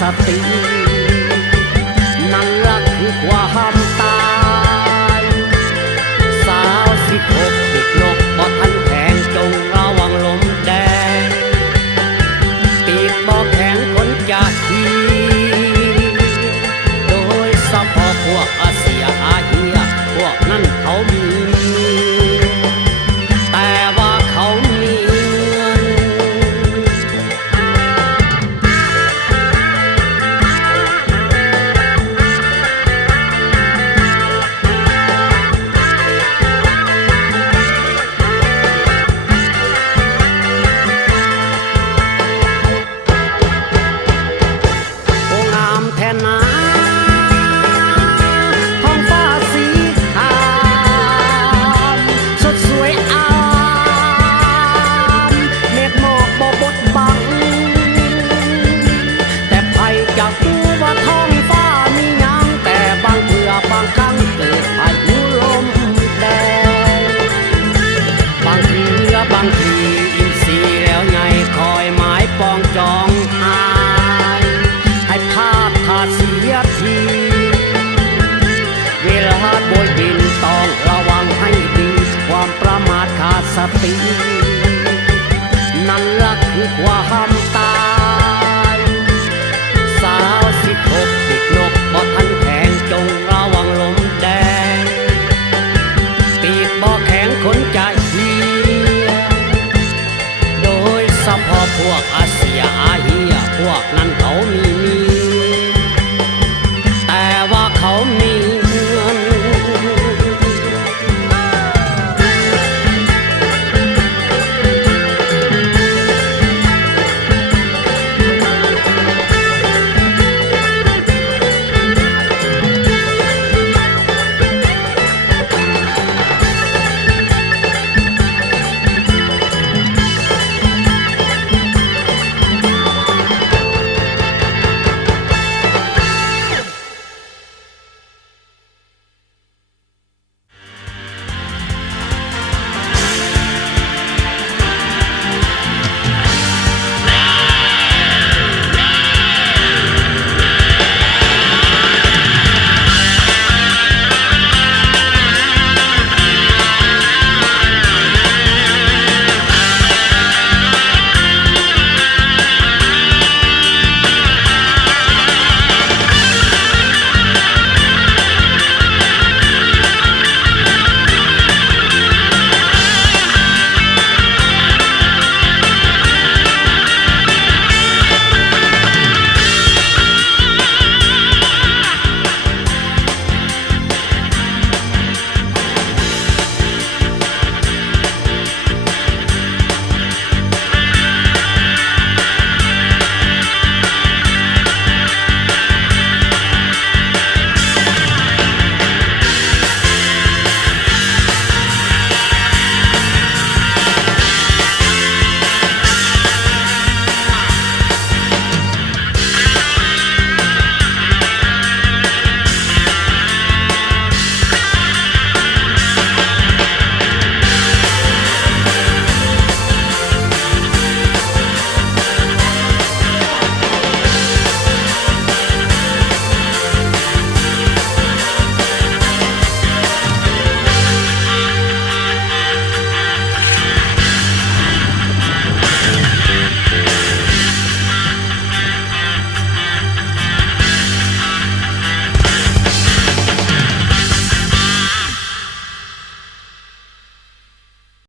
สตินั่นละคือความตายสาว16ปีกนกบ่ทันแข็งจงระวังลมแดงปีกบ่แข็งคนจะขี่โดยเฉพาะพวกอาเซียอาเฮียพวกนั้นเขามีแต่ว่าเขามีเงินโอ้งามแท้นะท้องฟ้าสีขาวสดสวยอามเมฆหมอกบ่บดบังแต่ไผจะรู้ว่าท้องฟ้ามีหยังแต่บางเทื่อบางครั้งเกิดพายุลมแดงบางเทื่อบางทีอินทรีย์แล้วไงคอยหมายปองจองหายให้พาดขาดเสียทีเวลาโบยบินต้องระวังให้ดีความประมาทขาดสติ